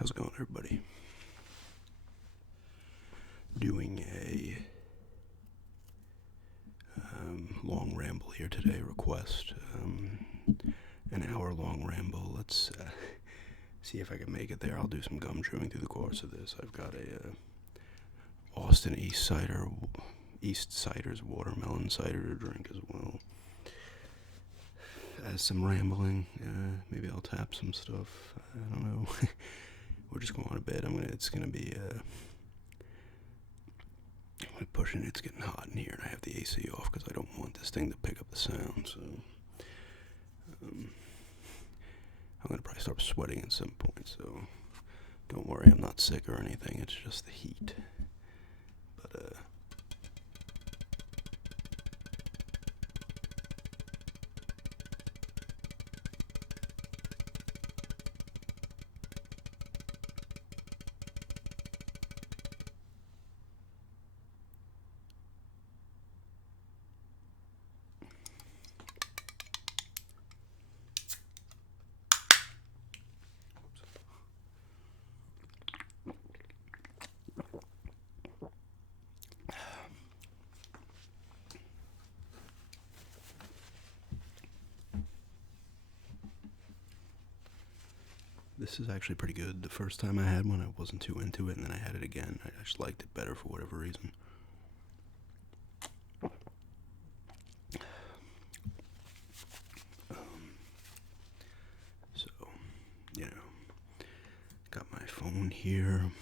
How's it going, everybody? Doing a long ramble here today. Request an hour-long ramble. Let's see if I can make it there. I'll do some gum chewing through the course of this. I've got a Austin East Cider's watermelon cider to drink as well. As some rambling, maybe I'll tap some stuff. I don't know. We're just going to bed. It's gonna be I'm pushing. It's getting hot in here, and I have the AC off because I don't want this thing to pick up the sound. So I'm gonna probably start sweating at some point. So don't worry, I'm not sick or anything. It's just the heat. But this is actually pretty good. The first time I had one, I wasn't too into it, and then I had it again. I just liked it better for whatever reason. So, got my phone here.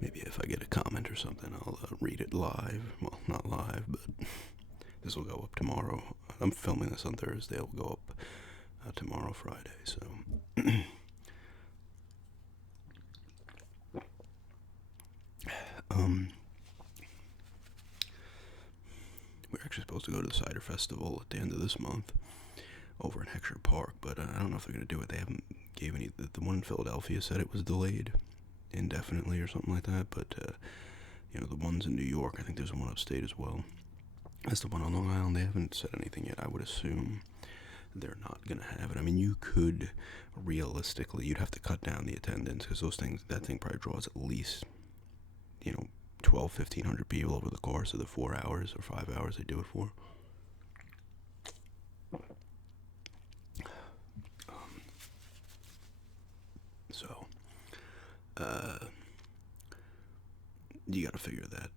Maybe if I get a comment or something, I'll read it live. Well, not live, but this will go up tomorrow. I'm filming this on Thursday. It'll go up tomorrow, Friday. So, we're actually supposed to go to the Cider Festival at the end of this month over in Heckscher Park, but I don't know if they're going to do it. They haven't gave any. The one in Philadelphia said it was delayed indefinitely or something like that, but the ones in New York, I think there's one upstate as well. That's the one on Long Island. They haven't said anything yet. I would assume they're not going to have it. I mean, you could realistically, you'd have to cut down the attendance because that thing probably draws at least 1,200-1,500 people over the course of the 4 hours or 5 hours they do it for. So you got to figure that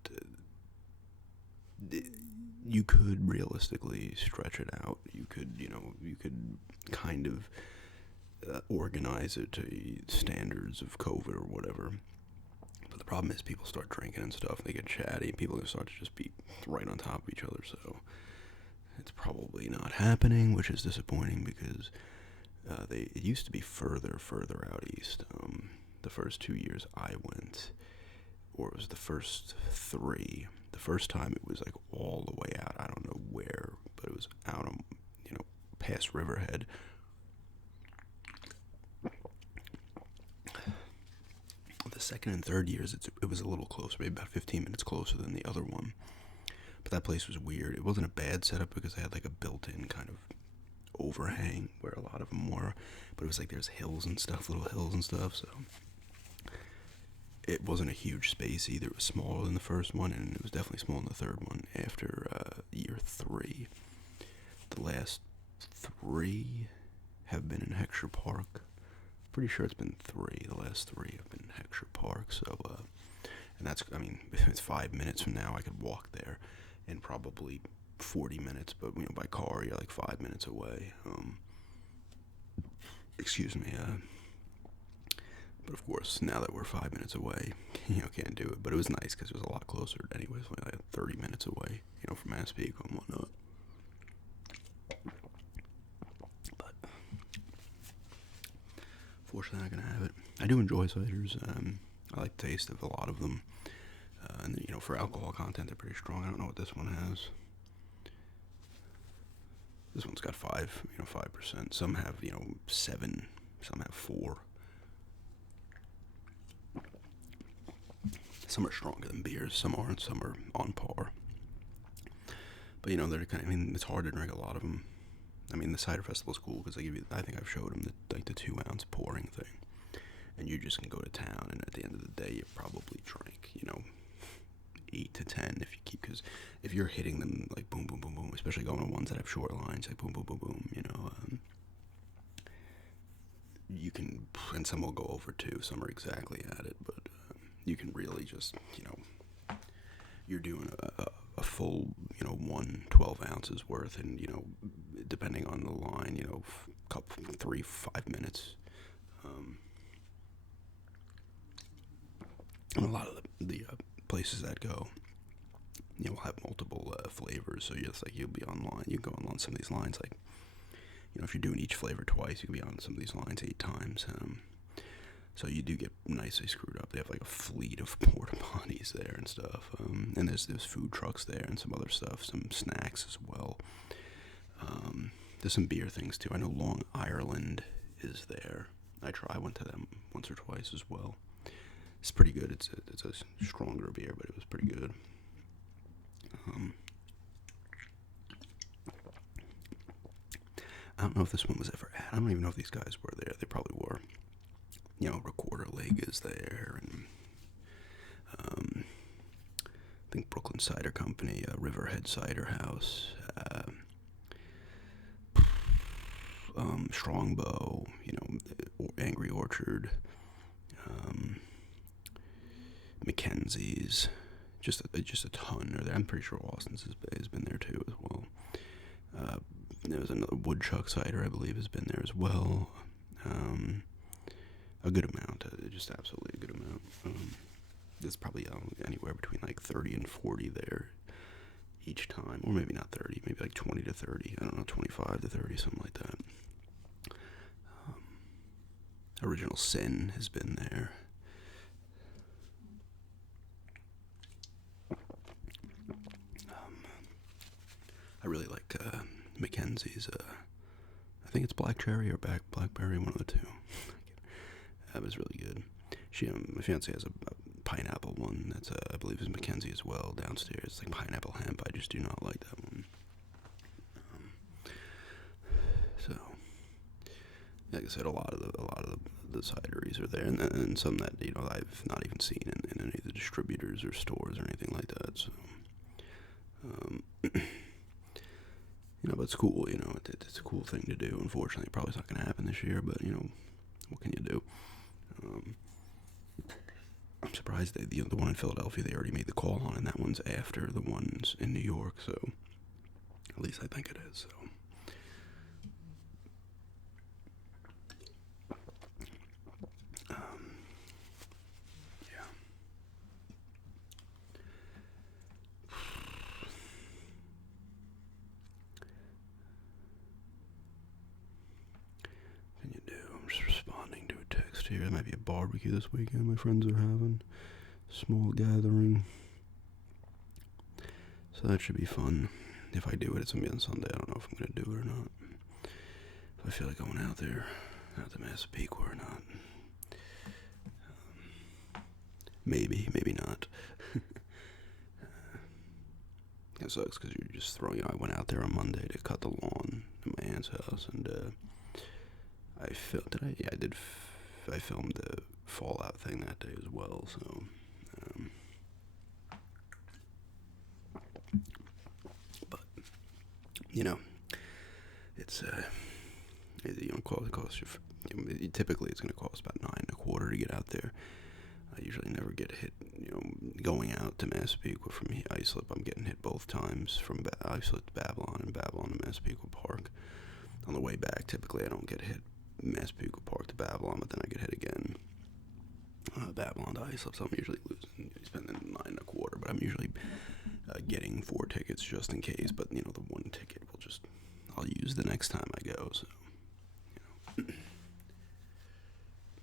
you could realistically stretch it out. You could kind of organize it to standards of COVID or whatever. But the problem is people start drinking and stuff, and they get chatty, and people start to just be right on top of each other. So it's probably not happening, which is disappointing because it used to be further out east. The first 2 years I went, or it was the first 3. The first time it was like all the way out. I don't know where, but it was out on, past Riverhead. The second and third years, it was a little closer, maybe about 15 minutes closer than the other one. But that place was weird. It wasn't a bad setup because they had like a built-in kind of overhang where a lot of them were, but it was like there's hills and stuff, little hills and stuff, so it wasn't a huge space either. It was smaller than the first one, and it was definitely smaller than the third one after year 3. The last 3 have been in Heckscher Park. Pretty sure it's been 3. The last 3 have been in Heckscher Park, so and that's, if it's 5 minutes from now, I could walk there in probably 40 minutes, but by car you're like 5 minutes away. Excuse me. But of course, now that we're 5 minutes away, can't do it. But it was nice because it was a lot closer. Anyways, like 30 minutes away, from Massapequa and whatnot. But fortunately, I'm not gonna have it. I do enjoy ciders. I like the taste of a lot of them. And for alcohol content, they're pretty strong. I don't know what this one has. This one's got 5%. Some have, 7. Some have 4. Some are stronger than beers. Some aren't. Some are on par. But they're kind of. I mean, it's hard to drink a lot of them. I mean, the cider festival's cool because they give you. I think I've showed them the 2 ounce pouring thing, and you just can go to town. And at the end of the day, you probably drink 8 to 10 if you keep, because if you're hitting them like boom, boom, boom, boom, especially going to ones that have short lines, like boom, boom, boom, boom, you can, and some will go over too, some are exactly at it, but you can really just, you're doing a full, 12 ounces worth, and, depending on the line, couple, 3-5 minutes. And a lot of the places that go, will have multiple flavors, so you'll be online, you can go on some of these lines, like, if you're doing each flavor twice, you can be on some of these lines 8 times, so you do get nicely screwed up. They have like a fleet of porta potties there and stuff, and there's food trucks there and some other stuff, some snacks as well. There's some beer things too. I know Long Ireland is there. I went to them once or twice as well. It's pretty good. It's a stronger beer, but it was pretty good. I don't know if this one was ever at. I don't even know if these guys were there. They probably were. Recorder Leg is there, and I think Brooklyn Cider Company, Riverhead Cider House, Strongbow, Angry Orchard, Mackenzie's, just a ton are there. I'm pretty sure Austin's has been there too as well. There was another Woodchuck Cider, I believe, has been there as well. A good amount, just absolutely a good amount. There's probably anywhere between like 30 and 40 there each time, or maybe not 30, maybe like 20 to 30. I don't know, 25 to 30, something like that. Original Sin has been there. I really like Mackenzie's. I think it's Black Cherry or Blackberry, one of the two. That was really good. My fiance has a pineapple one that's I believe is Mackenzie as well downstairs. It's like pineapple hemp. I just do not like that one. So, like I said, a lot of the cideries are there, and some that I've not even seen in any of the distributors or stores or anything like that. So, but it's cool. It's a cool thing to do. Unfortunately, it probably not going to happen this year, but what can you do? I'm surprised the one in Philadelphia they already made the call on, and that one's after the ones in New York. So at least I think it is. So. Yeah. What can you do? I'm just responding to a text here. There might be a barbecue this weekend my friends are having. Small gathering. So that should be fun. If I do it, it's going to be on Sunday. I don't know if I'm going to do it or not. If I feel like going out there, out to Massapequa or not. Maybe not. It sucks because you're just throwing. I went out there on Monday to cut the lawn at my aunt's house, and I filmed. I did. I filmed the Fallout thing that day as well. So, but it's cost you. Typically, it's going to cost about $9.25 to get out there. I usually never get hit, going out to Massapequa from Islip. I'm getting hit both times from Islip to Babylon and Babylon to Massapequa Park. On the way back, typically I don't get hit Massapequa Park to Babylon, but then I get hit again Babylon to Islip, so I'm usually spending $9.25, but I'm usually getting 4 tickets just in case, but the one ticket I'll use the next time I go, so,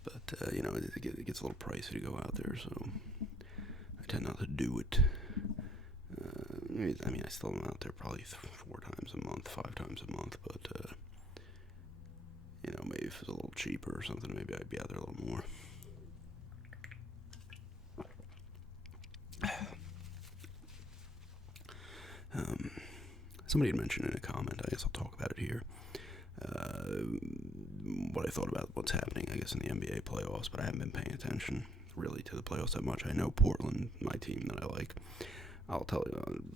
But, it gets a little pricey to go out there, so I tend not to do it. I still am out there probably 4 times a month, 5 times a month, but, maybe if it's a little cheaper or something, maybe I'd be out there a little more. somebody had mentioned in a comment, I guess I'll talk about it here, what I thought about what's happening, I guess, in the NBA playoffs, but I haven't been paying attention really to the playoffs that much. I know Portland, my team that I like. I'll tell you,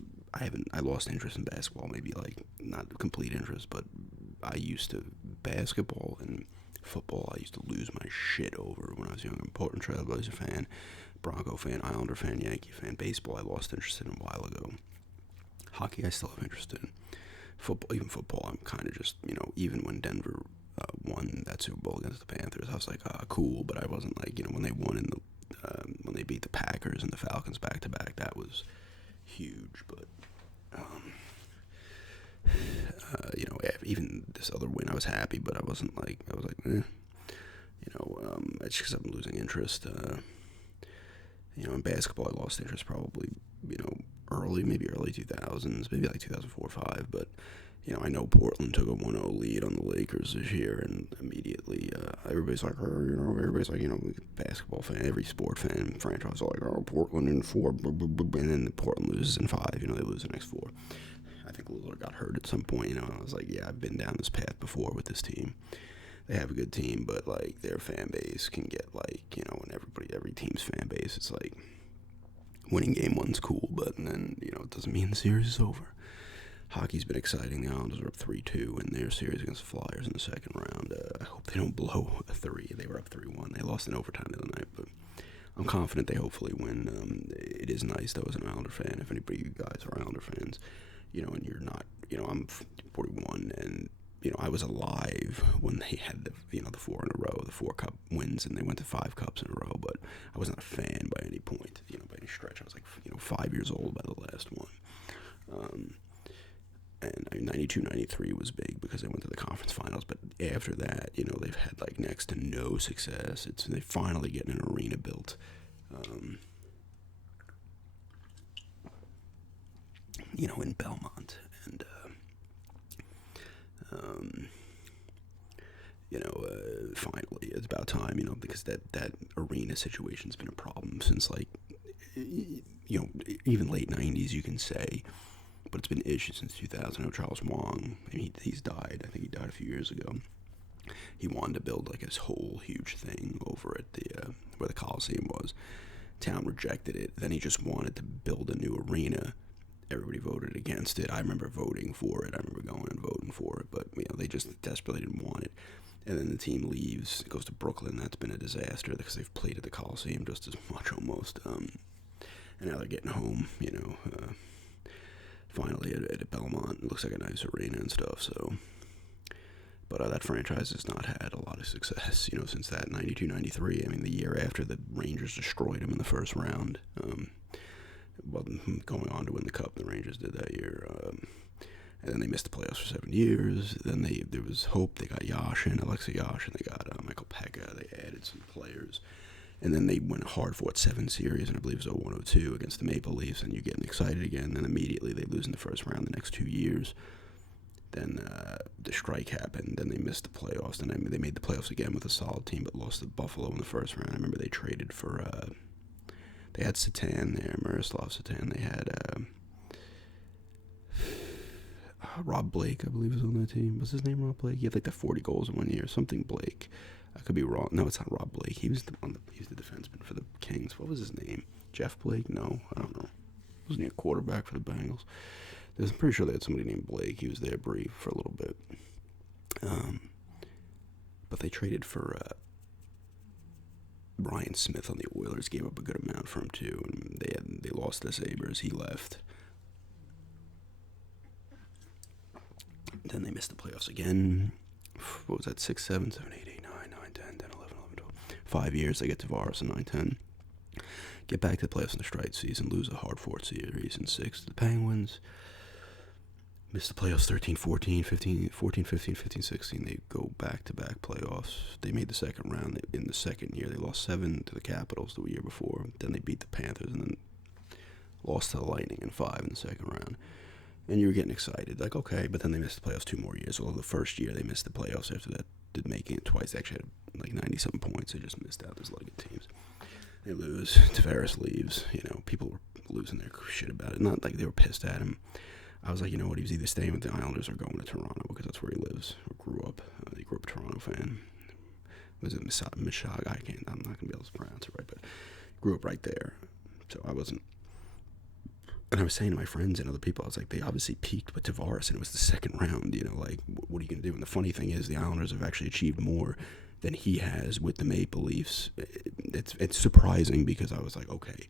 I lost interest in basketball, maybe like not complete interest, but I used to, basketball and football, I used to lose my shit over when I was young. I'm a Portland Trailblazer fan, Bronco fan, Islander fan, Yankee fan. Baseball, I lost interest in a while ago. Hockey, I still have interest in. Football, I'm kind of just, even when Denver won that Super Bowl against the Panthers, I was like, cool, but I wasn't like, when they won when they beat the Packers and the Falcons back to back, that was huge. But even this other win, I was happy, but I was like, it's just because I'm losing interest. In basketball, I lost interest probably, maybe early 2000s, maybe like 2004 or 5, but I know Portland took a 1-0 lead on the Lakers this year, and immediately everybody's like, basketball fan, every sport fan, franchise, like, Portland in 4, and then Portland loses in 5, they lose the next 4. I think Lillard got hurt at some point, I was like, yeah, I've been down this path before with this team. They have a good team, but, like, their fan base can get, like, and every team's fan base, it's like, winning game 1's cool, but then, it doesn't mean the series is over. Hockey's been exciting. The Islanders are up 3-2 in their series against the Flyers in the second round. I hope they don't blow a 3. They were up 3-1. They lost in overtime the other night, but I'm confident they hopefully win. It is nice, though, as an Islander fan, if anybody of you guys are Islander fans, and you're not, I'm 41, and, I was alive when they had the 4 in a row, the 4 cup wins, and they went to 5 cups in a row, but I wasn't a fan by any point, by any stretch. I was like, 5 years old by the last one. And 92, 93 was big because they went to the conference finals, but after that, they've had like next to no success. They finally getting an arena built. In Belmont, and finally it's about time, because that arena situation's been a problem since like, even late 90s, you can say, but it's been an issue since 2000. Charles Wong, he's died. I think he died a few years ago. He wanted to build like this whole huge thing over at the where the Coliseum was. Town rejected it. Then he just wanted to build a new arena. Everybody voted against it. I remember voting for it. I remember going and voting for it, but they just desperately didn't want it. And then the team leaves, goes to Brooklyn. That's been a disaster because they've played at the Coliseum just as much almost. And now they're getting home, finally at Belmont. It looks like a nice arena and stuff, so. But that franchise has not had a lot of success, since that 92, 93. The year after the Rangers destroyed them in the first round. Going on to win the Cup, the Rangers did that year. And then they missed the playoffs for 7 years. Then there was hope. They got Yashin, Alexei Yashin. They got Michael Pekka. They added some players. And then they went hard for 7 series, and I believe it was 01-02 against the Maple Leafs, and you're getting excited again. And immediately they lose in the first round the next 2 years. Then the strike happened. Then they missed the playoffs. Then they made the playoffs again with a solid team, but lost to Buffalo in the first round. I remember they traded for they had Satan there, Miroslav Satan. They had Rob Blake, I believe, was on that team. Was his name Rob Blake? He had like the 40 goals in 1 year. Something Blake. I could be wrong. No, it's not Rob Blake. He was the defenseman for the Kings. What was his name? Jeff Blake? No, I don't know. Wasn't he a quarterback for the Bengals? I'm pretty sure they had somebody named Blake. He was there brief for a little bit. But they traded for Brian Smith on the Oilers. Gave up a good amount for him too, and they lost the Sabres. He left. Then they missed the playoffs again. What was that? 6, 7, 7, 8, 8, 9, 9, 10, 10, 11, 11, 12. 5 years. They get Tavares in 9, 10. Get back to the playoffs in the strike season. Lose a hard-fought series in 6 to the Penguins. Missed the playoffs 13, 14, 15, 14, 15, 15, 16. They go back-to-back playoffs. They made the second round in the second year. They lost 7 to the Capitals the year before. Then they beat the Panthers and then lost to the Lightning in 5 in the second round. And you were getting excited. Like, okay, but then they missed the playoffs 2 more years. Well, the first year they missed the playoffs. After that, did making it twice. They actually had like 90-something points. They just missed out. There's a lot of good teams. They lose. Tavares leaves. People were losing their shit about it. Not like they were pissed at him. I was like, you know what, he was either staying with the Islanders or going to Toronto because that's where he lives or grew up. He grew up a Toronto fan. Was it Mishag? I'm not going to be able to pronounce it right, but grew up right there. So I wasn't. And I was saying to my friends and other people, I was like, they obviously peaked with Tavares, and it was the second round. Like, what are you going to do? And the funny thing is, the Islanders have actually achieved more than he has with the Maple Leafs. It's surprising because I was like, okay,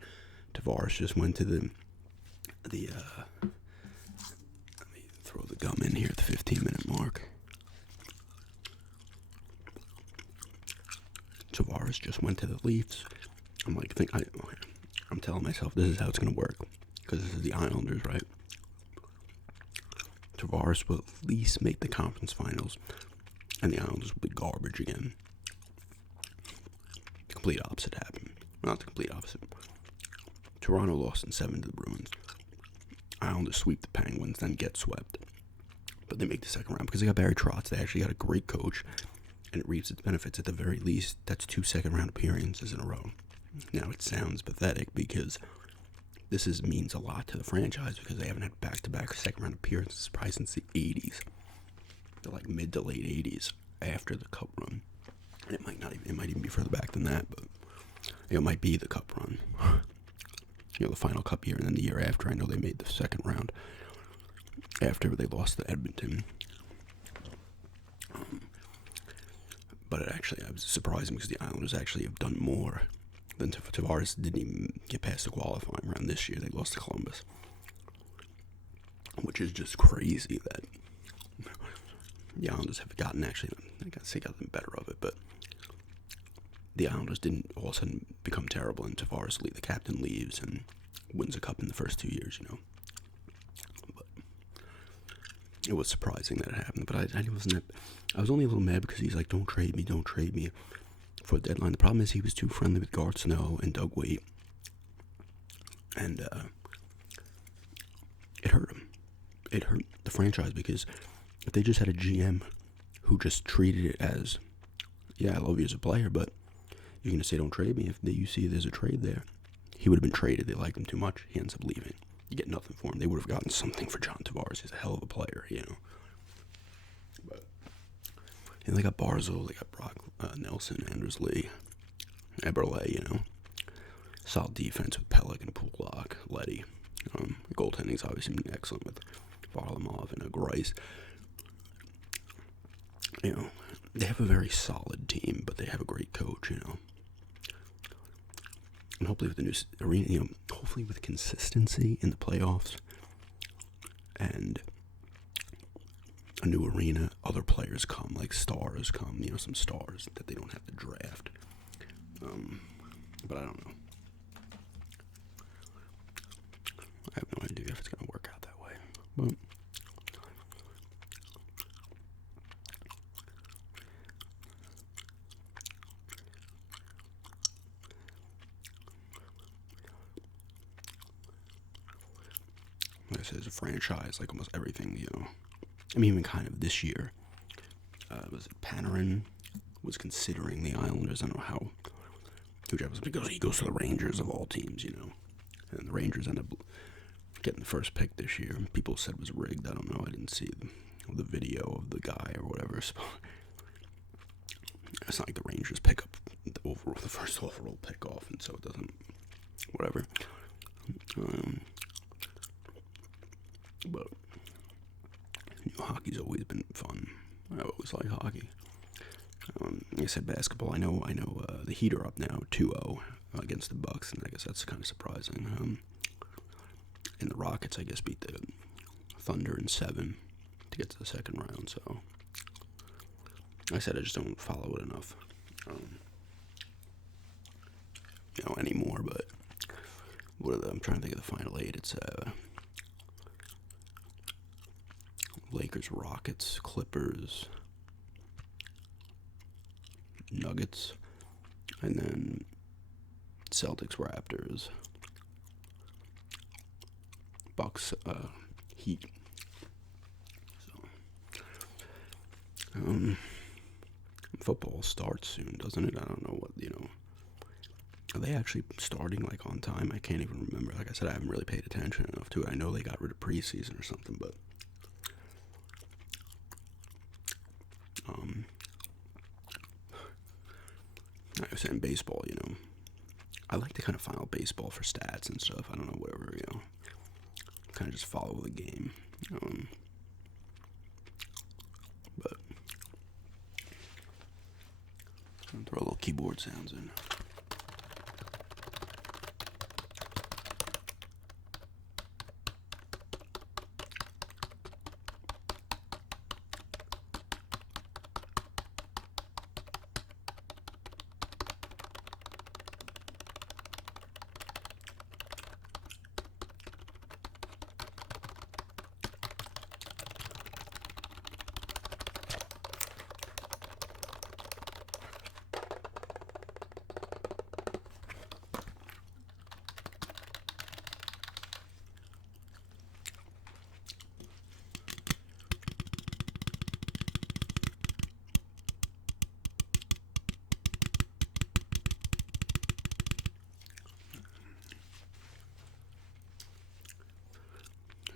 Tavares just went to the let me throw the gum in here at the 15-minute mark. Tavares just went to the Leafs. I'm like, I'm telling myself this is how it's going to work. Because this is the Islanders, right? Tavares will at least make the conference finals, and the Islanders will be garbage again. The complete opposite happened. Not the complete opposite. Toronto lost in 7 to the Bruins. Islanders sweep the Penguins, then get swept. But they make the second round because they got Barry Trotz. They actually got a great coach, and it reaps its benefits. At the very least, that's 2 second-round appearances in a row. Now, it sounds pathetic because this means a lot to the franchise because they haven't had back-to-back second-round appearances probably since the 80s. They're like mid to late 80s after the Cup run. And it might even be further back than that, but it might be the Cup run. The final Cup year, and then the year after, I know they made the second round after they lost to Edmonton. But it was surprising because the Islanders actually have done more than Tavares. Didn't even get past the qualifying round this year. They lost to Columbus, which is just crazy that the Islanders have gotten, actually, I guess they got them better of it, but the Islanders didn't all of a sudden become terrible, and Tavares, the captain, leaves and wins a cup in the first 2 years, But it was surprising that it happened, but I was only a little mad because he's like, don't trade me for the deadline. The problem is he was too friendly with Garth Snow and Doug Weight, and it hurt him. It hurt the franchise because if they just had a GM who just treated it as, yeah, I love you as a player, but you're going to say don't trade me. If you see there's a trade there, he would have been traded. They liked him too much. He ends up leaving. You get nothing for him. They would have gotten something for John Tavares. He's a hell of a player, But they got Barzal, they got Brock Nelson, Anders Lee, Eberle, Solid defense with Pelican, Pulak, Leddy. Goaltending's obviously been excellent with Varlamov and Grice. They have a very solid team, but they have a great coach, And hopefully with the new arena, hopefully with consistency in the playoffs and a new arena, other players come, like stars come, some stars that they don't have to draft. But I don't know. I have no idea if it's going to work out that way. But this is a franchise, like almost everything, even kind of this year. Was it Panarin was considering the Islanders? I don't know how huge that was because he goes to the Rangers of all teams, And the Rangers end up getting the first pick this year. People said it was rigged. I don't know. I didn't see the video of the guy or whatever. It's not like the Rangers pick up the first overall pick off, and so it doesn't. Whatever. But hockey's always been fun. I always like hockey. Like I said, basketball. I know. The Heat are up now, 2-0 against the Bucks, and I guess that's kind of surprising. And the Rockets, I guess, beat the Thunder in 7 to get to the second round. So, like I said, I just don't follow it enough, anymore. But I'm trying to think of the final 8. It's Lakers, Rockets, Clippers, Nuggets, and then Celtics, Raptors, Bucks, Heat. So, football starts soon, doesn't it? I don't know what, Are they actually starting like on time? I can't even remember. Like I said, I haven't really paid attention enough to it. I know they got rid of preseason or something, but I was saying baseball, I like to kind of follow baseball for stats and stuff. I don't know, whatever, kind of just follow the game. But I'm gonna throw a little keyboard sounds in.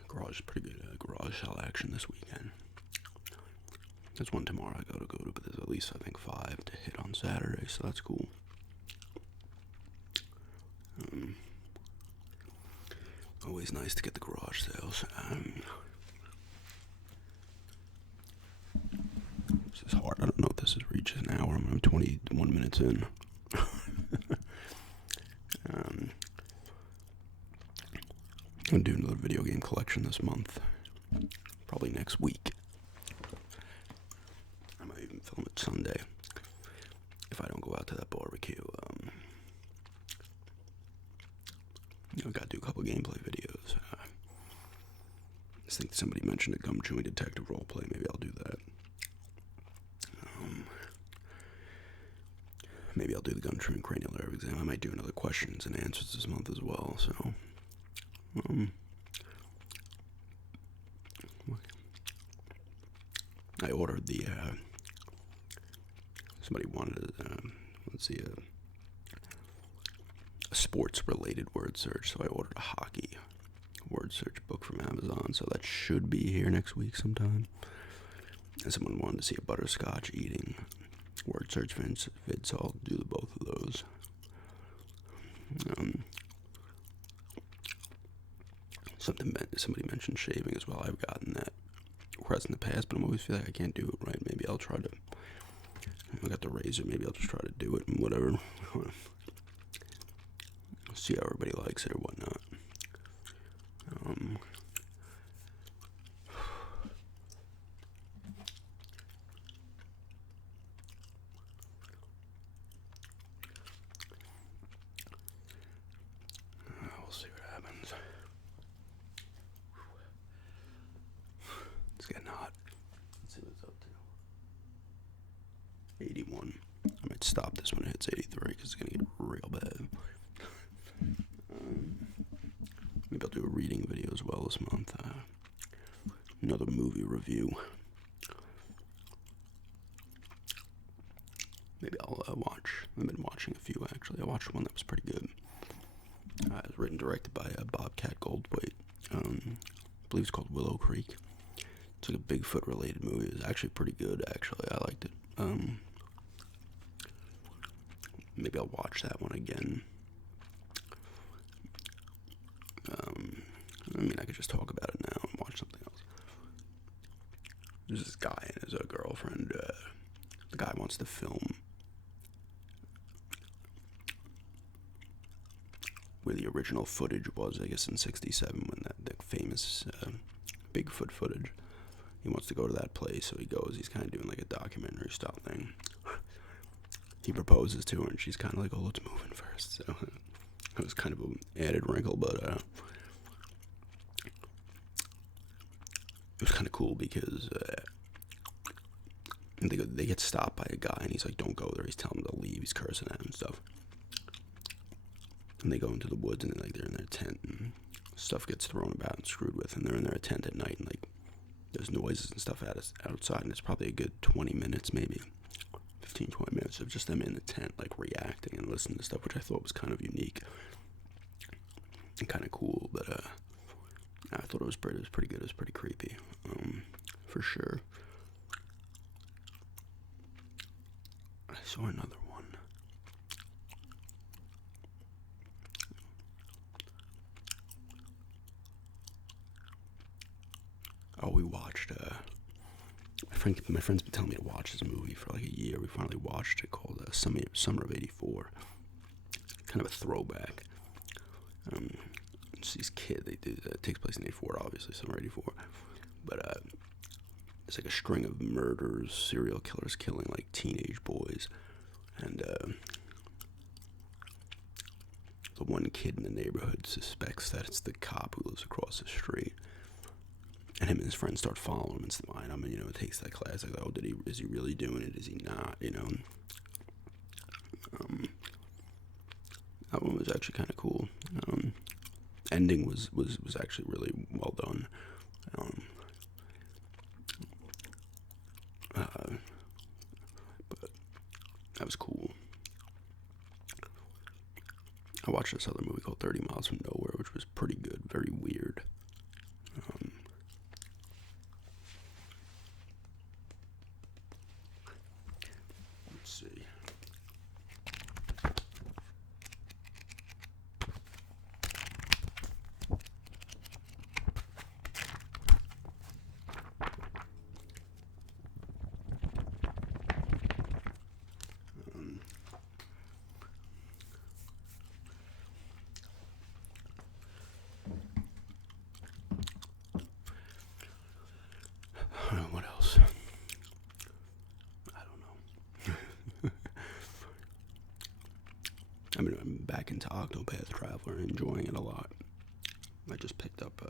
Garage is pretty good. Garage sale action this weekend. There's one tomorrow I gotta go to, but there's at least I think 5 to hit on Saturday, so that's cool. Always nice to get the garage sales. This is hard. I don't know if this has reached an hour. I'm 21 minutes in. I'm doing another video game collection this month. Probably next week. I might even film it Sunday if I don't go out to that barbecue. I gotta do a couple gameplay videos. I think somebody mentioned a gum chewing detective roleplay. Maybe I'll do that. Maybe I'll do the gum chewing cranial nerve exam. I might do another questions and answers this month as well. So, I ordered the. Somebody wanted, a sports-related word search, so I ordered a hockey word search book from Amazon, so that should be here next week sometime. And someone wanted to see a butterscotch eating word search vid, so I'll do both of those. Somebody mentioned shaving as well. I've gotten that request in the past, but I always feel like I can't do it right. Maybe I'll try to. I got the razor. Maybe I'll just try to do it and whatever. See how everybody likes it or whatnot. We'll see what happens. It's getting hot. Let's see what it's up to. 81. I might stop this when it hits 83 because it's going to get real bad. Maybe I'll do a reading video as well this month. Another movie review. Maybe I'll watch. I've been watching a few actually. I watched one that was pretty good. It was written and directed by Bobcat Goldthwait. I believe it's called Willow Creek. It's like a Bigfoot related movie. It was actually pretty good actually. I liked it. Maybe I'll watch that one again. I could just talk about it now and watch something else. There's this guy and his girlfriend. The guy wants to film where the original footage was, I guess in '67, when the famous Bigfoot footage. He wants to go to that place, so he goes. He's kind of doing like a documentary style thing. He proposes to her, and she's kind of like, "Oh, let's move in first." So it was kind of an added wrinkle, but it was kind of cool because they get stopped by a guy, and he's like, "Don't go there." He's telling them to leave. He's cursing at them and stuff. And they go into the woods, and they're in their tent, and stuff gets thrown about and screwed with, and they're in their tent at night, and there's noises and stuff outside, and it's probably a good 20 minutes, maybe 15, 20 minutes of just them in the tent, like reacting and listening to stuff, which I thought was kind of unique and kind of cool. But I thought it was pretty good. It was pretty creepy, for sure. I saw another one. Oh, we watched. My friend's been telling me to watch this movie for like a year. We finally watched it, called Summer of '84. Kind of a throwback. It's these kids. It takes place in '84, obviously, Summer '84. But it's like a string of murders, serial killers killing like teenage boys, and the one kid in the neighborhood suspects that it's the cop who lives across the street. And him and his friends start following him and stuff. I mean, it takes that class. Like, oh, is he really doing it? Is he not? That one was actually kind of cool. Ending was actually really well done. But that was cool. I watched this other movie called 30 Miles from Nowhere, which was pretty good, very weird. Let's see. What else? I don't know. I mean, I'm back into Octopath Traveler and enjoying it a lot. I just picked up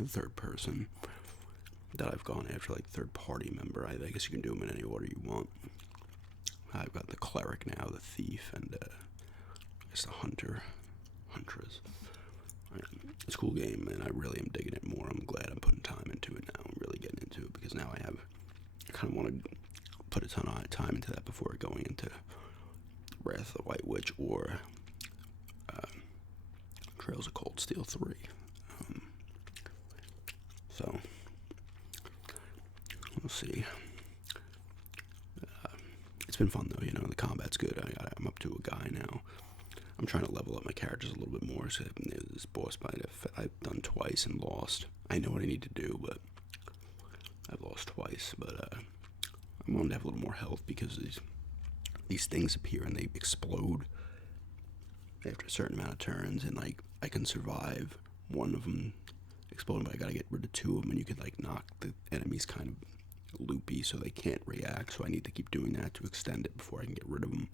a third person that I've gone after, like third party member. I guess you can do them in any order you want. I've got the cleric now, the thief, and I guess the huntress. It's a cool game, and I really am digging it more. I'm glad I'm putting time into it now. I'm really getting into it because now I kind of want to put a ton of time into that before going into Wrath of the White Witch or Trails of Cold Steel 3. So, we'll see. It's been fun though, the combat's good. I'm up to a guy now. I'm trying to level up my characters a little bit more. So this boss fight I've done twice and lost. I know what I need to do, but I've lost twice. But I'm going to have a little more health because these things appear and they explode after a certain amount of turns, and like I can survive one of them exploding, but I gotta get rid of two of them, and you could like knock the enemies kind of loopy so they can't react. So I need to keep doing that to extend it before I can get rid of them,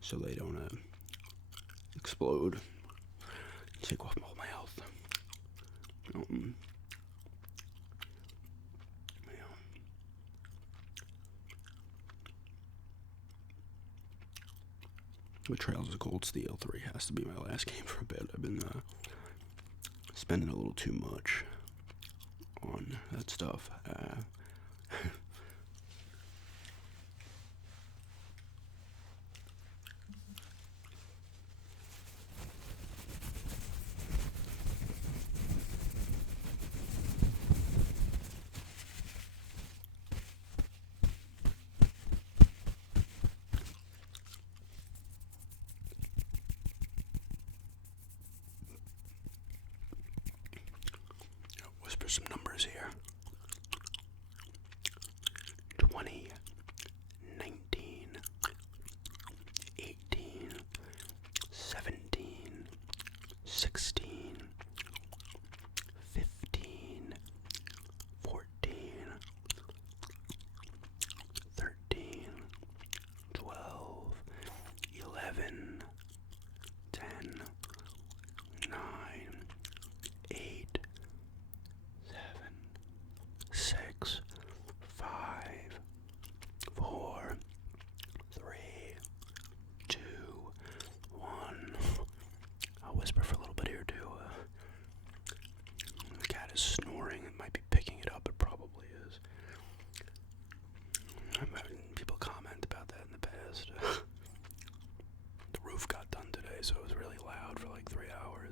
so they don't explode. Take off all my health. But Trails of Cold Steel 3 has to be my last game for a bit. I've been spending a little too much on that stuff. Whisper some numbers here. 20, 19, 18, 17, 16, 15, 14, 13, 12, 11, 10, 9, 8, 6, 5, 4, 3, 2, 1. I'll whisper for a little bit here too.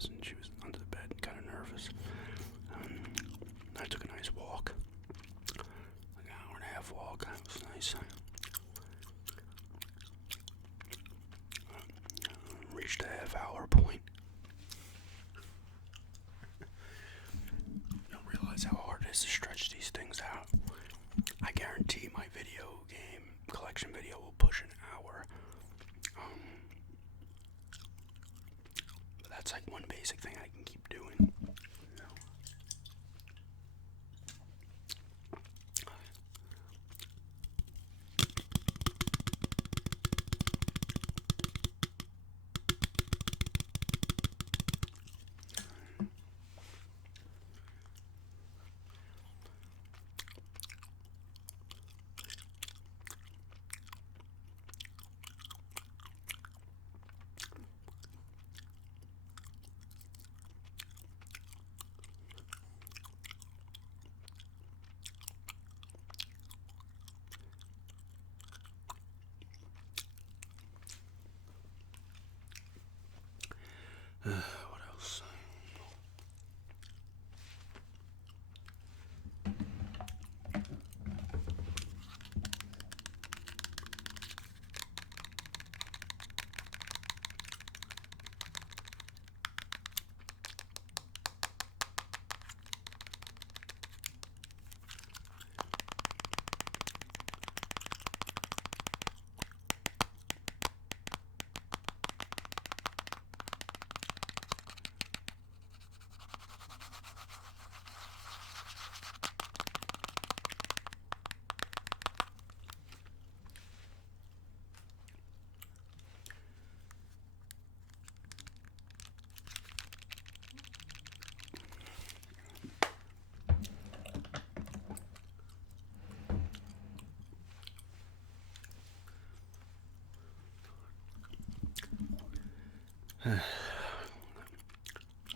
upstairs, and she was under the bed, kind of nervous. I took a nice walk, like an hour and a half walk. It was nice. Reached a half-hour point. You don't realize how hard it is to stretch these things out. I guarantee my video game collection video will push an hour. But that's like one basic thing I can keep doing. What else?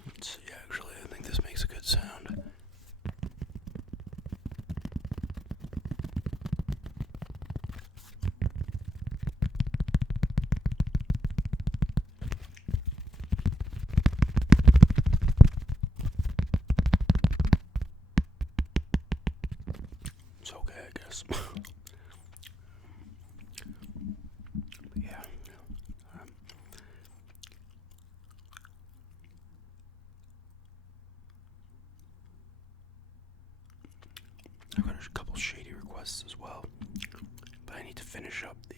Let's see, actually, I think this makes a good sound. It's okay, I guess. Yeah. I've got a couple shady requests as well, but I need to finish up the,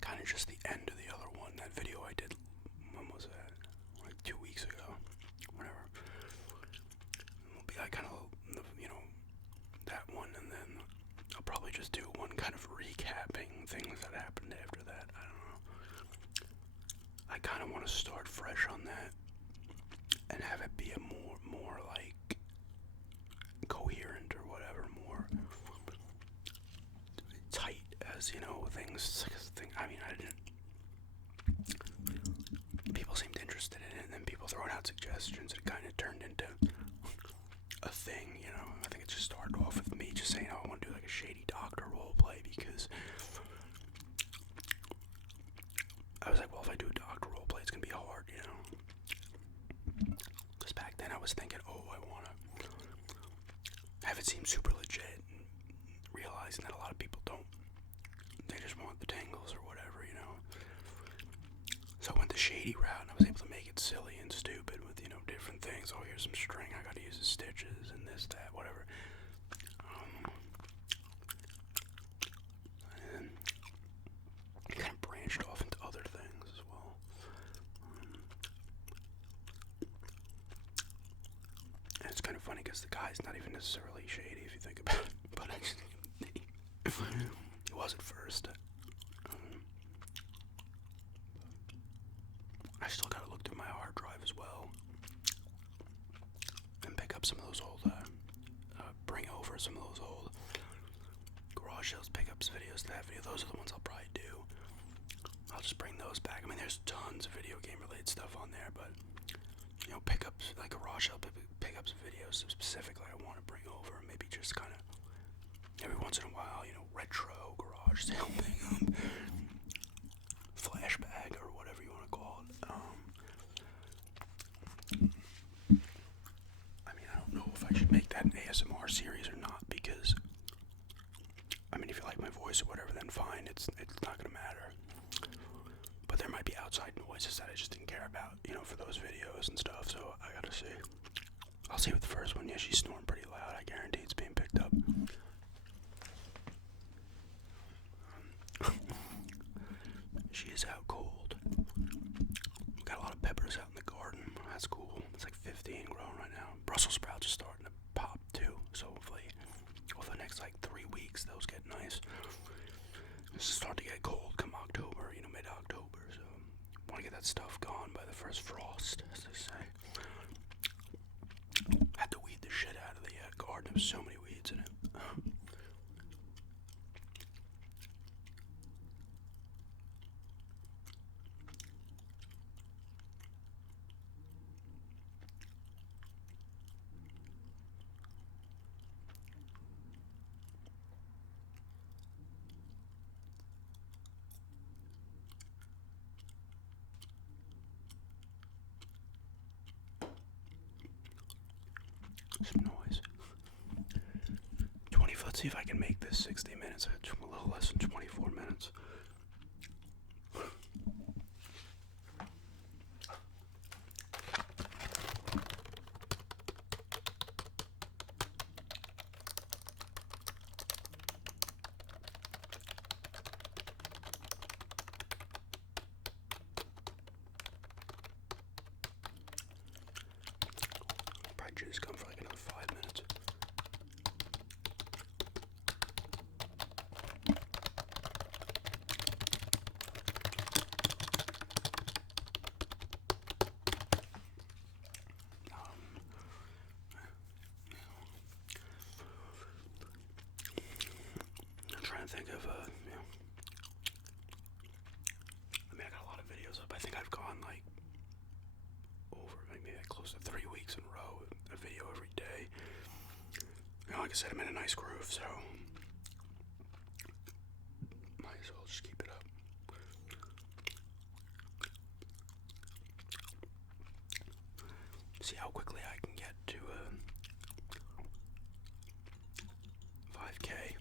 kind of just the end of the other one. That video I did, when was that? Like 2 weeks ago, whatever. It'll be like kind of, that one, and then I'll probably just do one kind of recapping things that happened after that. I don't know. I kind of want to start fresh on that and have it be a more like coherent or whatever, more tight as, things. I mean, I didn't. People seemed interested in it, and then people throwing out suggestions. It kind of turned into a thing, I think it just started off with me just saying, I want to do like a shady doctor roleplay, because I was like, well, if I do a doctor roleplay, it's gonna be hard, because back then I was thinking, I want to have it seem super legit, and realizing that a lot of people don't. They just want the tingles or whatever, So I went the shady route, and I was able to make it silly and stupid with, different things. Oh, here's some string, I gotta use the stitches, and this, that, whatever. And it kind of branched off into other things as well. And it's kind of funny because the guy's not even necessarily shady if you think about it, but he was at first. I still gotta look through my hard drive as well and pick up some of those old, bring over some of those old garage sales pickups videos to that video. Those are the ones I'll probably do. I'll just bring those back. I mean, there's tons of video game related stuff on there, but pickups, like garage sale pickups videos specifically I want to bring over, maybe just kind of every once in a while, retro garage sale pickup, flashback or whatever you want to call it. those videos and stuff, so I gotta see. I'll see with the first one. Yeah, she's snoring pretty loud. I guarantee it's being picked up. She is out cold. We got a lot of peppers out in the garden. That's cool. It's like 15 growing right now. Brussels sprouts are starting to pop too, so hopefully over the next like 3 weeks those get nice. It's start to get cold come October, mid-October, so want to get that stuff gone by the first frost, as they say. Had to weed the shit out of the garden. There was so many weeds in it. Some noise. 20. Let's see if I can make this 60 minutes. A little less than 24 minutes. Probably just come for like another 5 minutes. I'm trying to think of, I got a lot of videos up. I think I've gone like over maybe like close to 3 weeks in a row, a video every day. Like I said, I'm in a nice groove, so might as well just keep it up. See how quickly I can get to 5K.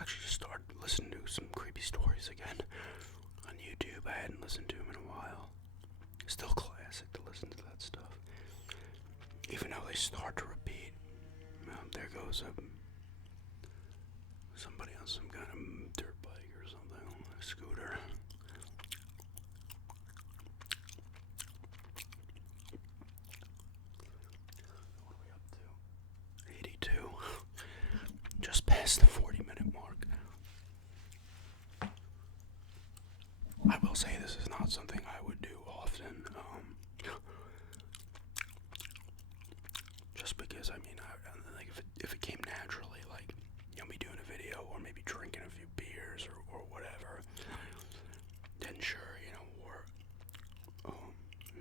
Actually just started listening to some creepy stories again on YouTube. I hadn't listened to them in a while. Still classic to listen to that stuff. Even though they start to repeat. There goes somebody on some kind of dirt bike or something, a scooter. What are we up to? past the 40-minute mark. I will say this is not something I would do often. Just because, I mean, like if it came naturally, like, me doing a video or maybe drinking a few beers or whatever, then sure, or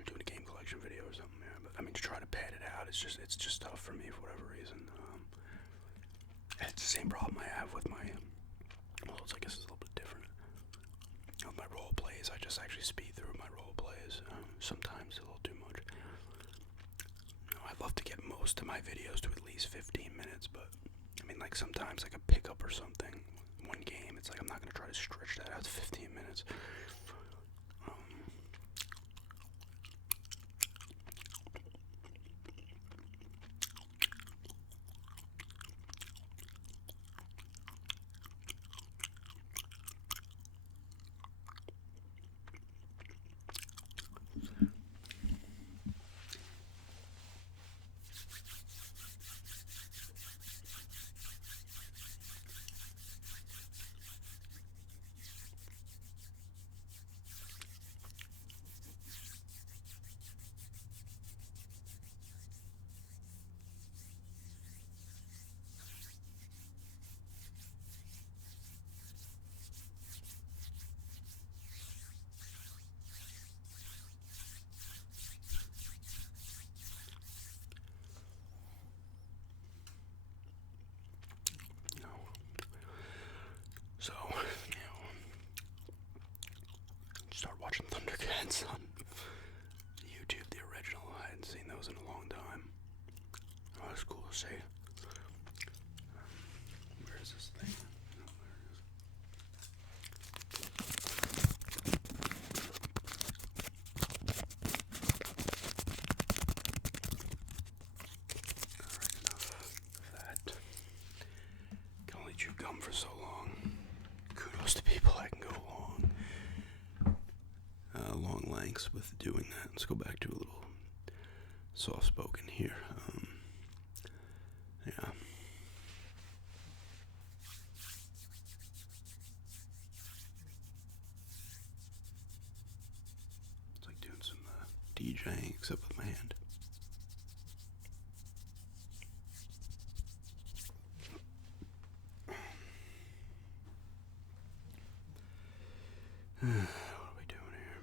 doing a game collection video or something. Yeah. But I mean, to try to pad it out, it's just tough for me for whatever reason. It's the same problem I have with my, well, I guess it's a little bit different. With my role plays, I just actually speed through my role plays. Sometimes a little too much. I'd love to get most of my videos to at least 15 minutes, but I mean, like sometimes like a pickup or something, one game, it's like I'm not gonna try to stretch that out to 15 minutes. So, start watching Thundercats on YouTube, the original. I hadn't seen those in a long time. Oh, that's cool to see. Where is this thing? Oh, there it is. Alright, enough of that. Can only chew gum for so long. Kudos to people that can go long lengths with doing that. Let's go back to a little soft-spoken here. Yeah. It's like doing some DJing, except with my hand. What are we doing here?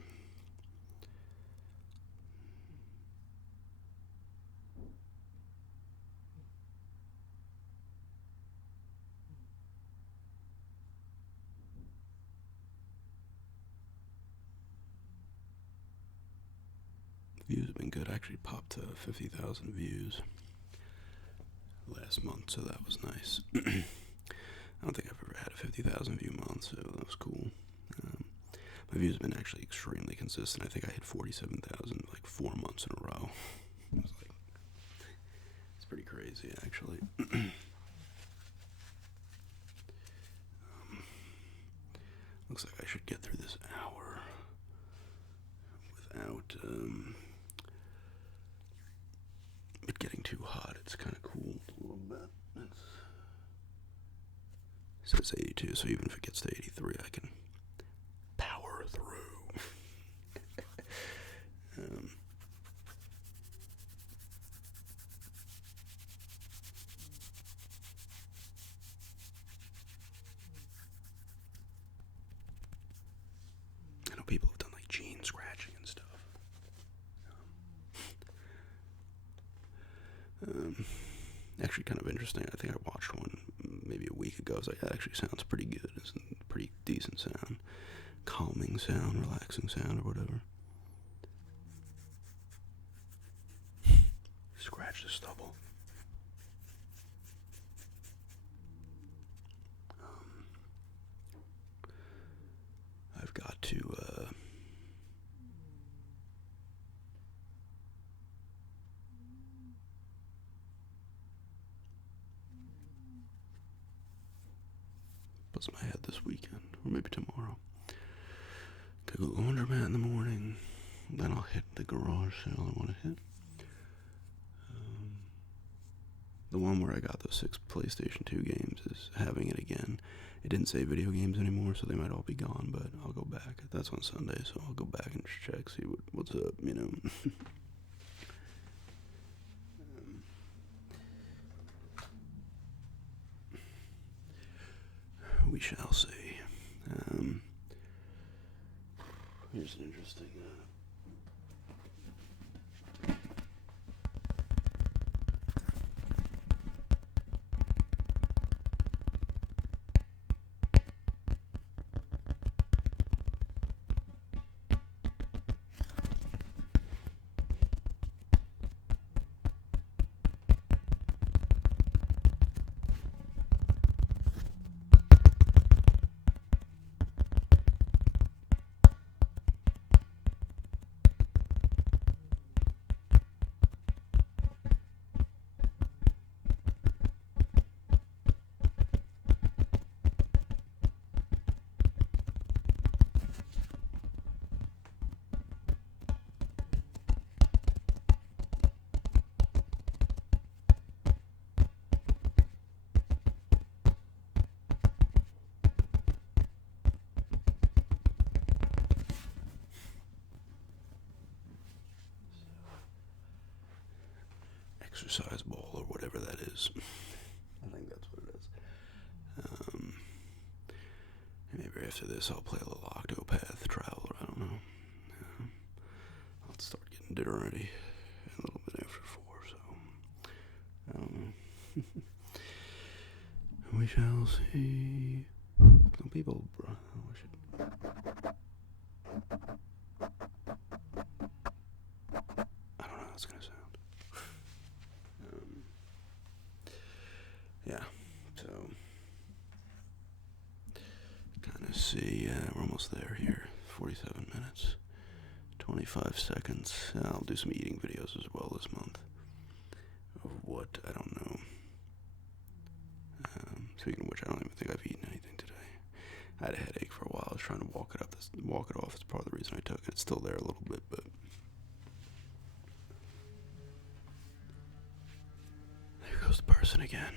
Views have been good. I actually popped to 50,000 views last month, so that was nice. I don't think I've ever had a 50,000 view month, so that was cool. My views have been actually extremely consistent. I think I hit 47,000 like 4 months in a row. It was like, it's pretty crazy, actually. Looks like I should get through this hour without it getting too hot. It's kind of cool a little bit. It says 82, so even if it gets to 83, I can power through. I know people have done like gene scratching and stuff. Actually kind of interesting. I think I watched one maybe a week ago. I was like, that actually sounds pretty good. It's a pretty decent sound. Calming sound, relaxing sound, or whatever. Scratch the stubble. I've got to buzz my head this weekend, or maybe tomorrow. Go to the laundromat in the morning, then I'll hit the garage sale I want to hit. The one where I got those 6 PlayStation 2 games is having it again. It didn't say video games anymore, so they might all be gone, but I'll go back. That's on Sunday, so I'll go back and check, see what's up, you know. We shall see. Here's an interesting... exercise ball or whatever that is. I think that's what it is. Maybe after this I'll play a little Octopath Traveler, I don't know. I'll start getting dinner ready a little bit after 4, so I don't know. We shall see. Some people, bro, I should... I don't know how it's gonna sound. Yeah, so kind of see, we're almost there here, 47 minutes, 25 seconds. I'll do some eating videos as well this month of what, I don't know. Speaking of which, I don't even think I've eaten anything today. I had a headache for a while. I was trying to walk it off. It's part of the reason I took it. It's still there a little bit, but there goes the person again.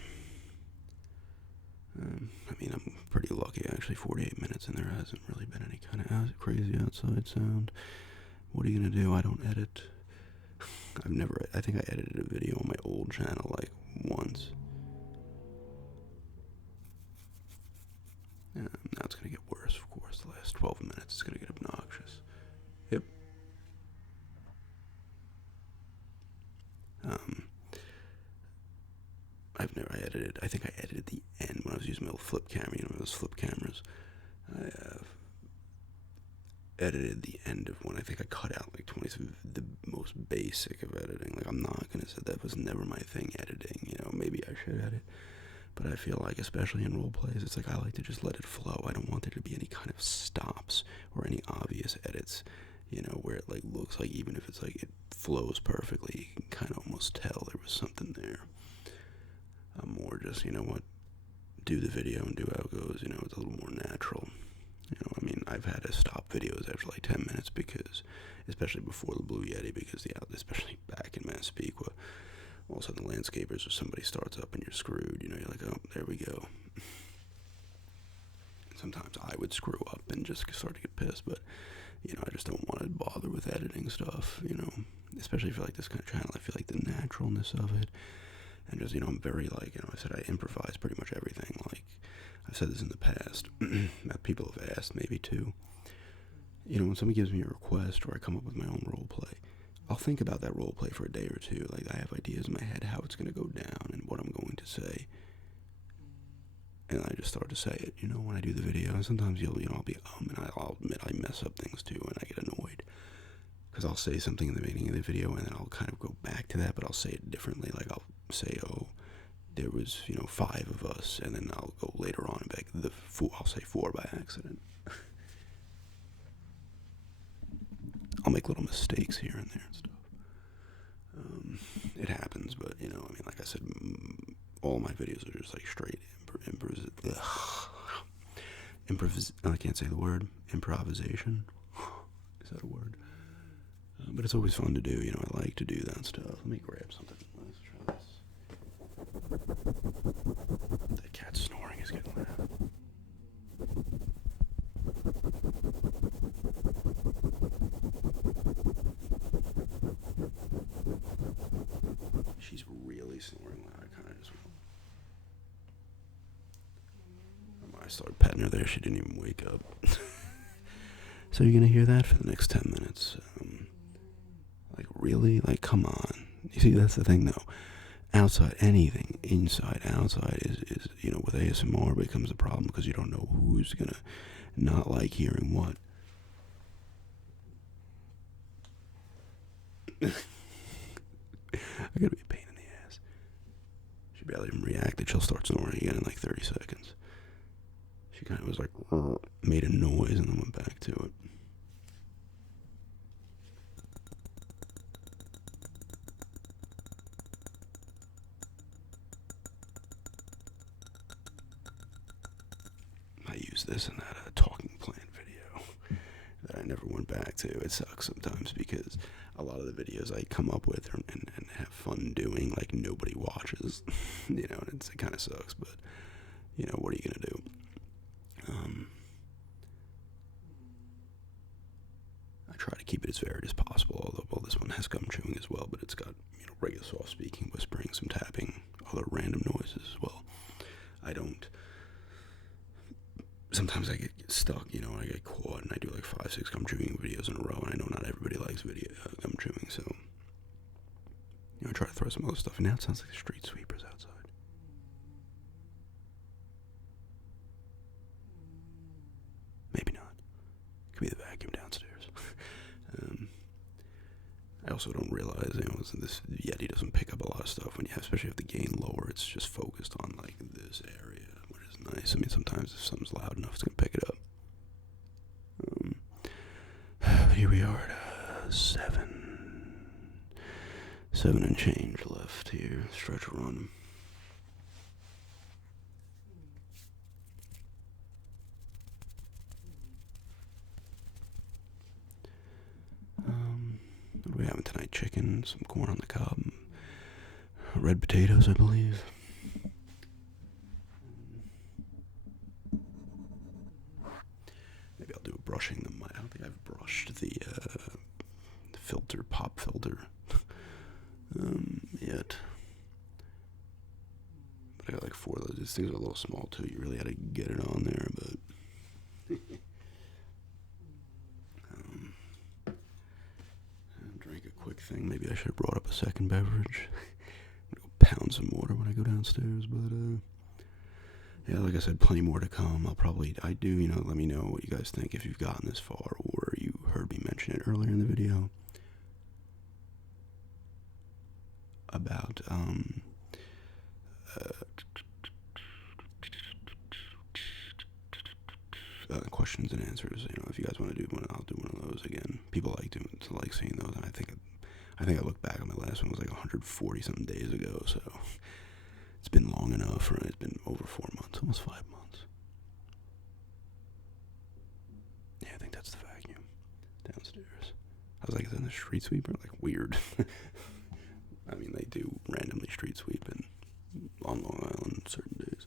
I mean, I'm pretty lucky, actually. 48 minutes and there hasn't really been any kind of crazy outside sound. What are you gonna do? I don't edit. I think I edited a video on my old channel, like, once. Now it's gonna get worse, of course. The last 12 minutes, it's gonna get obnoxious. Yep. I think I edited the end when I was using my little flip camera, you know, those flip cameras. I edited the end of one. I think I cut out like 20, the most basic of editing. Like, I'm not gonna say that was never my thing, editing, you know, maybe I should edit. But I feel like, especially in role plays, it's like I like to just let it flow. I don't want there to be any kind of stops or any obvious edits, you know, where it like looks like, even if it's like it flows perfectly, you can kind of almost tell there was something there. I'm more just, you know what, do the video and do how it goes, you know, it's a little more natural. You know, I mean, I've had to stop videos after like 10 minutes because, especially before the Blue Yeti, because especially back in Massapequa, all of a sudden the landscapers or somebody starts up and you're screwed, you know, you're like, oh, there we go. Sometimes I would screw up and just start to get pissed, but, you know, I just don't want to bother with editing stuff, you know, especially for like this kind of channel. I feel like the naturalness of it, and just, you know, I'm very like, you know, I said I improvise pretty much everything. Like, I've said this in the past, that people have asked maybe too, you know, when somebody gives me a request or I come up with my own role play, I'll think about that role play for a day or two. Like, I have ideas in my head how it's going to go down and what I'm going to say. And I just start to say it, you know, when I do the video. And sometimes I'll be, and I'll admit I mess up things too, and I get annoyed. Because I'll say something in the beginning of the video, and then I'll kind of go back to that, but I'll say it differently. Like, I'll say, oh, there was, you know, 5 of us, and then I'll go later on and back, I'll say 4 by accident. I'll make little mistakes here and there and stuff. It happens, but, you know, I mean, like I said, all my videos are just like straight I can't say the word, improvisation. Is that a word? But it's always fun to do, you know, I like to do that stuff. Let me grab something. Let's try this. That cat snoring is getting loud. She's really snoring loud. I kind of just I started petting her there. She didn't even wake up. So you're gonna hear that for the next 10 minutes. Like, really? Like, come on. You see, that's the thing, though. Outside, anything, inside, outside, is with ASMR becomes a problem because you don't know who's gonna not like hearing what. I gotta be a pain in the ass. She barely even reacted. She'll start snoring again in like 30 seconds. She kind of was like, made a noise and then went back to it. I used this in that talking plant video that I never went back to. It sucks sometimes because a lot of the videos I come up with and have fun doing, like, nobody watches. And it kind of sucks, but, what are you going to do? I try to keep it as varied as possible, although, well, this one has gum chewing as well, but it's got, regular soft speaking, whispering, some tapping, other random noises as well. I don't... Sometimes I get stuck, I get caught, and I do like 5-6 gum chewing videos in a row, and I know not everybody likes gum chewing, so, I try to throw some other stuff, and now it sounds like the street sweepers outside. Maybe not. Could be the vacuum downstairs. I also don't realize, this Yeti doesn't pick up a lot of stuff when especially if the gain lower, it's just focused on, like, this area, which is nice. I mean, sometimes if something's loud enough, it's going to pick it up. Here we are at 7 and change left here. Stretch run. What are we having tonight? Chicken, some corn on the cob, red potatoes, I believe. Maybe I'll do a brushing them. I don't think I've brushed the pop filter, yet. But I got like 4 of those. These things are a little small too. You really had to get it on there, but. Drink a quick thing. Maybe I should have brought up a second beverage. Go pound some water when I go downstairs, but yeah, like I said, plenty more to come. I do, let me know what you guys think if you've gotten this far or you heard me mention it earlier in the video about questions and answers. If you guys want to do one, I'll do one of those again. People like seeing those, and I think I look back on my last one, it was like 140 something days ago, so it's been long enough, right? It's been over 4 months, almost 5 months. Yeah, I think that's the vacuum downstairs. I was like, is that the street sweeper? Like, weird. I mean, they do randomly street sweep on Long Island certain days.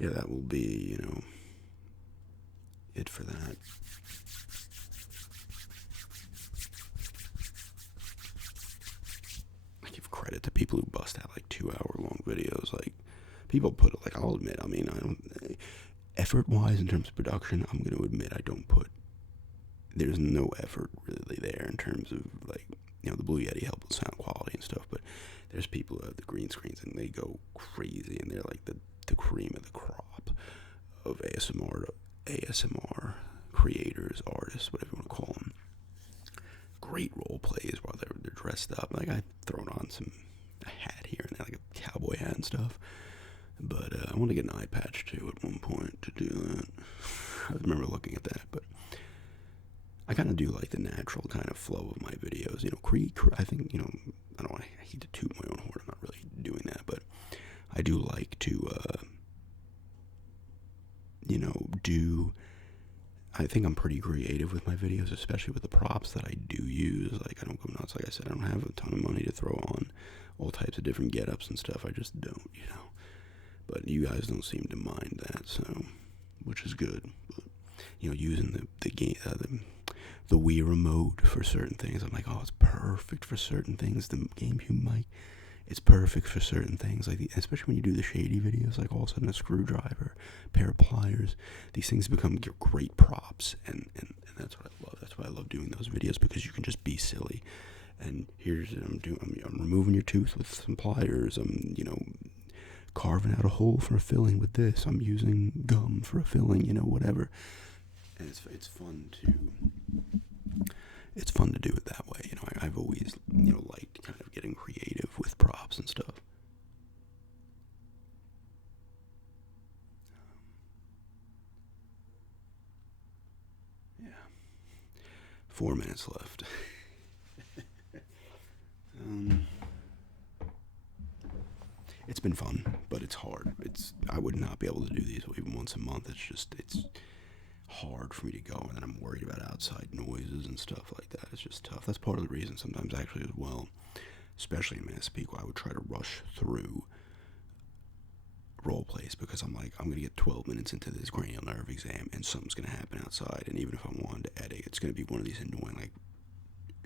Yeah, that will be, it for that. I give credit to people who bust out like 2-hour-long videos. Like, people put it, like, I'll admit, effort-wise in terms of production, I'm going to admit there's no effort really there in terms of, like, the Blue Yeti helps with sound quality and stuff, but there's people who have the green screens and they go crazy, and they're like the cream of the crop of ASMR creators, artists, whatever you want to call them. Great role plays while they're dressed up. Like, I've thrown on a hat here and there, like a cowboy hat and stuff. But I want to get an eye patch too at one point to do that. I remember looking at that, but I kind of do like the natural kind of flow of my videos. I think, I don't want to hate to toot my own horn. I'm not really doing that, but I do like to, I think I'm pretty creative with my videos, especially with the props that I do use. Like, I don't go nuts. Like I said, I don't have a ton of money to throw on all types of different get-ups and stuff. I just don't, But you guys don't seem to mind that, so, which is good. But, using the game, the Wii remote for certain things, I'm like, oh, it's perfect for certain things. The GameCube mic, it's perfect for certain things, like especially when you do the shady videos, like all of a sudden a screwdriver, a pair of pliers, these things become great props, and that's what I love. That's why I love doing those videos, because you can just be silly. And I'm removing your tooth with some pliers. I'm, carving out a hole for a filling with this. I'm using gum for a filling, whatever. And it's fun to do it that way. I've always, liked kind of getting creative with props and stuff. Yeah. 4 minutes left. It's been fun, but it's hard. I would not be able to do these even once a month. It's hard for me to go, and then I'm worried about outside noises and stuff like that. It's just tough. That's part of the reason sometimes, actually, as well, especially in Massapequa, I would try to rush through role plays, because I'm like, I'm going to get 12 minutes into this cranial nerve exam, and something's going to happen outside, and even if I wanted to edit, it's going to be one of these annoying, like,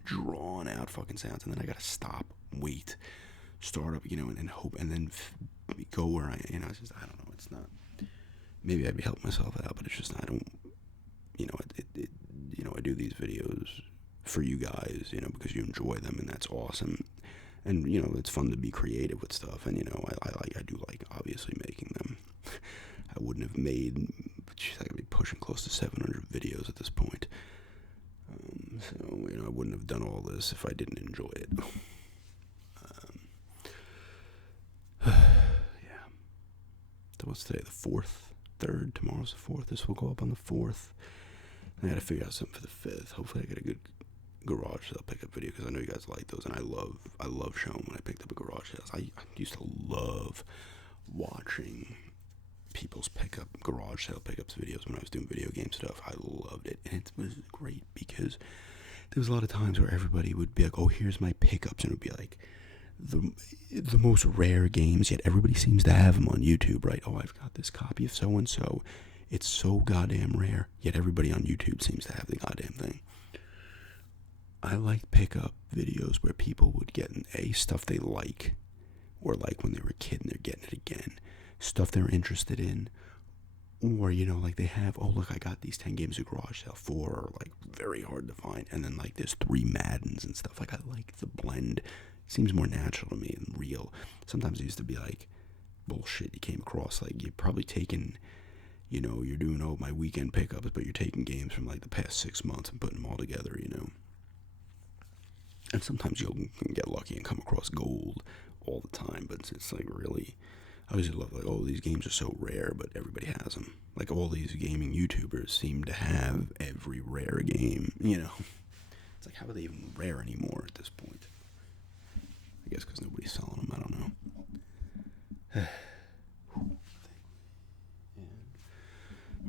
drawn out fucking sounds, and then I got to stop, wait, start up, and hope, and then go where it's just, I don't know, it's not, maybe I'd be helping myself out, but it's just, I don't, I do these videos for you guys, because you enjoy them, and that's awesome, and, it's fun to be creative with stuff, and, I do like, obviously, making them. I wouldn't have made, I could be pushing close to 700 videos at this point, so, I wouldn't have done all this if I didn't enjoy it. Yeah. So what's today, the 4th? 3rd? Tomorrow's the 4th. This will go up on the 4th. I gotta figure out something for the 5th. Hopefully I get a good garage sale pickup video, because I know you guys like those, and I love showing when I picked up a garage sales. I used to love watching people's garage sale pickups videos when I was doing video game stuff. I loved it, and it was great, because there was a lot of times where everybody would be like, oh, here's my pickups, and it would be like the most rare games, yet everybody seems to have them on YouTube, right? Oh, I've got this copy of so-and-so. It's so goddamn rare, yet everybody on YouTube seems to have the goddamn thing. I like pickup videos where people would get stuff they like, or like when they were a kid and they're getting it again, stuff they're interested in, or, like they have, oh, look, I got these 10 games of garage sale, 4 are like very hard to find, and then like there's 3 Maddens and stuff. Like, I like the blend. It seems more natural to me and real. Sometimes it used to be like bullshit you came across, like you're probably taking, you're doing, my weekend pickups, but you're taking games from like the past 6 months and putting them all together, And sometimes you'll get lucky and come across gold all the time, but it's like really, I always love, like, oh, these games are so rare, but everybody has them. Like, all these gaming YouTubers seem to have every rare game, It's like, how are they even rare anymore at this point? I guess because nobody's selling them, I don't know.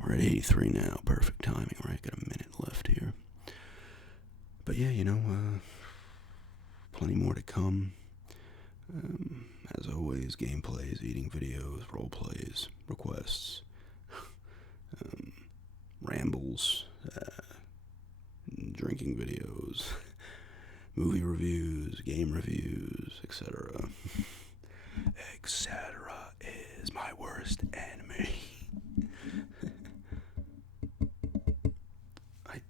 We're at 83 now, perfect timing, right? Got a minute left here. But yeah, plenty more to come. As always, gameplays, eating videos, role plays, requests, rambles, drinking videos, movie reviews, game reviews, etc. Etc. is my worst enemy. I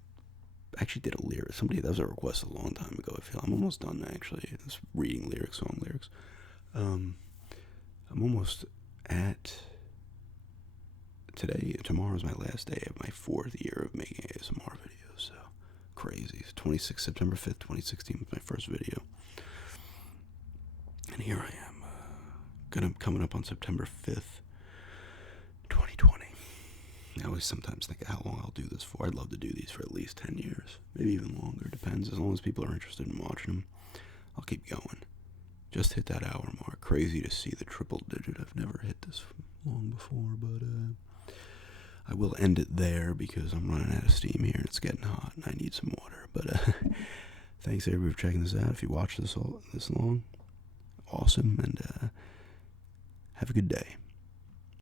actually did a lyric. That was a request a long time ago. I feel I'm almost done, actually. It's reading lyrics, song lyrics. I'm almost at tomorrow's my last day of my 4th year of making ASMR videos, so crazy. September 5th, 2016 was my first video. And here I am, coming up on September 5th, 2020. I always sometimes think of how long I'll do this for. I'd love to do these for at least 10 years, maybe even longer, depends. As long as people are interested in watching them, I'll keep going. Just hit that hour mark. Crazy to see the triple digit. I've never hit this long before, but I will end it there because I'm running out of steam here and it's getting hot and I need some water. But thanks everybody for checking this out. If you watched this long, awesome, and have a good day.